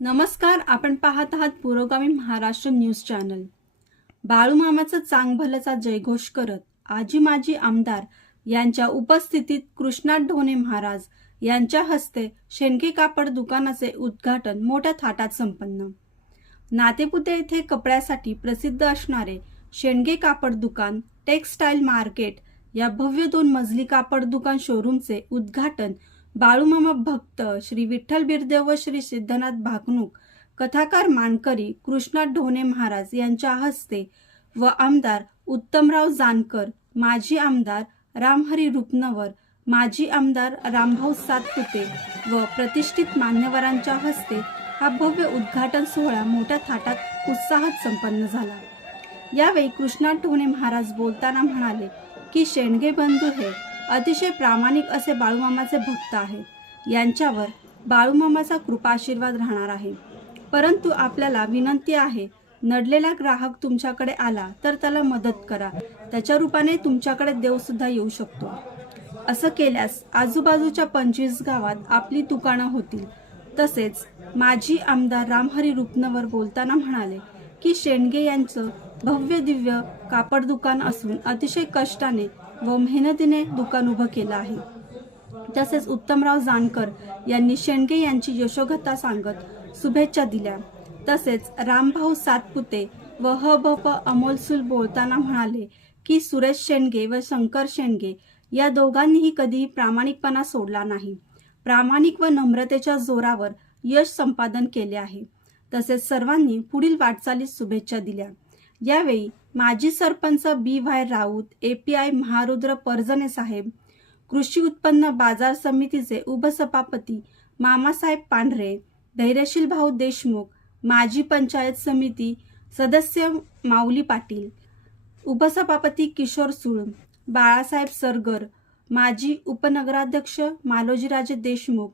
नमस्कार आपण पाहत आहात पुरोगामी महाराष्ट्र न्यूज चॅनल. बाळूमामाचा चांगभलचा जयघोष करत आजी माजी आमदार यांच्या उपस्थितीत कृष्णात ढोणे महाराज यांच्या हस्ते शेणके कापड दुकानाचे उद्घाटन मोठ्या थाटात संपन्न. नातेपुते येथे कपड्यासाठी प्रसिद्ध असणारे शेणगे कापड दुकान टेक्सटाईल मार्केट या भव्य दोन मजली कापड दुकान शोरूमचे उद्घाटन बाळूमामा भक्त श्री विठ्ठल बिरदेव व श्री सिद्धनाथ भागणूक कथाकार मानकरी कृष्णाथ ढोणे महाराज यांच्या हस्ते व आमदार उत्तमराव जानकर माजी आमदार रामहरी रुपनवर माजी आमदार रामभाऊ सातपुते व प्रतिष्ठित मान्यवरांच्या हस्ते हा भव्य उद्घाटन सोहळा मोठ्या थाटात उत्साहात संपन्न झाला. यावेळी कृष्णा ढोणे महाराज बोलताना म्हणाले की शेणगे बंधू हे अतिशय प्रामाणिक असे बाळूमामाचे भक्त आहेत. यांच्यावर बाळूमामाचा कृपाशीर्वाद राहणार आहे. परंतु आपल्याला विनंती आहे नडलेला ग्राहक तुमच्याकडे आला तर त्याला मदत करा. त्याच्या रूपाने तुमच्याकडे देवसुद्धा येऊ शकतो. असं केल्यास आजूबाजूच्या पंचवीस गावात आपली दुकानं होतील. तसेच माजी आमदार रामहरी रुपनवर बोलताना म्हणाले की शेंडगे यांचं भव्य दिव्य कापड दुकान असून अतिशय कष्टाने व मेहनतीने दुकान उभं केलं आहे. तसेच उत्तमराव जानकर यांनी शेंडगे यांची यशोगता सांगत शुभेच्छा दिल्या. तसेच रामभाऊ सातपुते व ह भ प अमोलसूल बोलताना म्हणाले की सुरेश शेंडगे व शंकर शेंडगे या दोघांनीही कधीही प्रामाणिकपणा सोडला नाही. प्रामाणिक व नम्रतेच्या जोरावर यश संपादन केले आहे. तसेच सर्वांनी पुढील वाटचालीस शुभेच्छा दिल्या. यावेळी माजी sarpanch B Y Raut API Maharudra Parjane साहेब कृषी उत्पन्न बाजार समितीचे उपसभापती मामासाहेब पांढरे धैर्यशील भाऊ देशमुख माजी पंचायत समिती सदस्य माऊली पाटील उपसभापती किशोर सुळ बाळासाहेब सरगर माजी उपनगराध्यक्ष मालोजीराजे देशमुख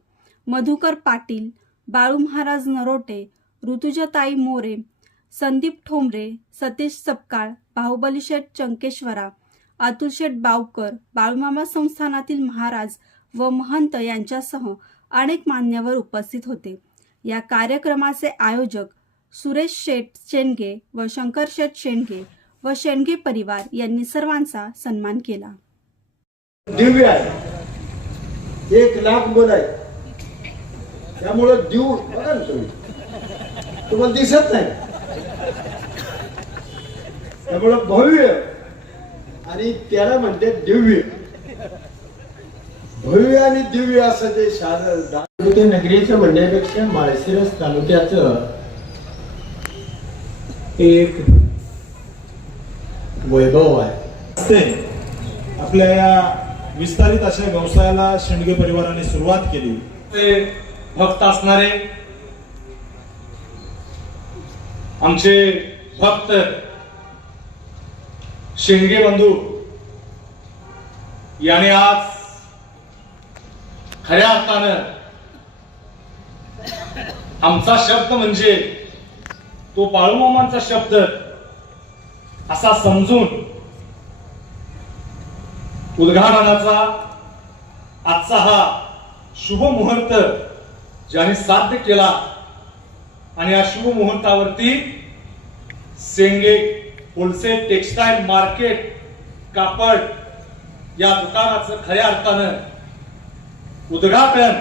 मधुकर पाटील बाळू महाराज नरोटे ऋतुजाताई मोरे संदीप ठोंबरे सतीश सपकाळ बाहुबली शेठ चंकेश्वरा अतुल शेठ बावकर बाळूमामा संस्थानातील महाराज व महंत यांच्यासह अनेक मान्यवर उपस्थित होते. या कार्यक्रमाचे आयोजक सुरेश शेठ शेंडगे व शंकर शेठ शेंडगे व शेंडगे परिवार यांनी सर्वांचा सन्मान केला. दिव्य आहे. एक लाख मन आहे. त्यामुळं दिव बघा ना तुम्ही. तुम्हाला दिसत नाही. त्यामुळं भव्य आणि त्याला म्हणते दिव्य. भव्य आणि दिव्य असं ते शार तालुक्या नगरीचं म्हणण्यापेक्षा माळशिरस तालुक्याचं एक वैभव आहे. आपल्या या विस्तारित अशा व्यवसायाला शेंडगे परिवाराने सुरुवात केली. ते भक्त असणारे आमचे भक्त शेंडगे बंधू याने आज खऱ्या अर्थानं आमचा शब्द म्हणजे तो बाळूमामांचा शब्द असा समजून उद्घाटनाचा आजचा हा शुभ मुहूर्त ज्याने साध्य केला आणि या शुभ मुहूर्तावरती सेंगे होलसेल टेक्सटाईल मार्केट कापड या दुकानाचं खऱ्या अर्थानं उद्घाटन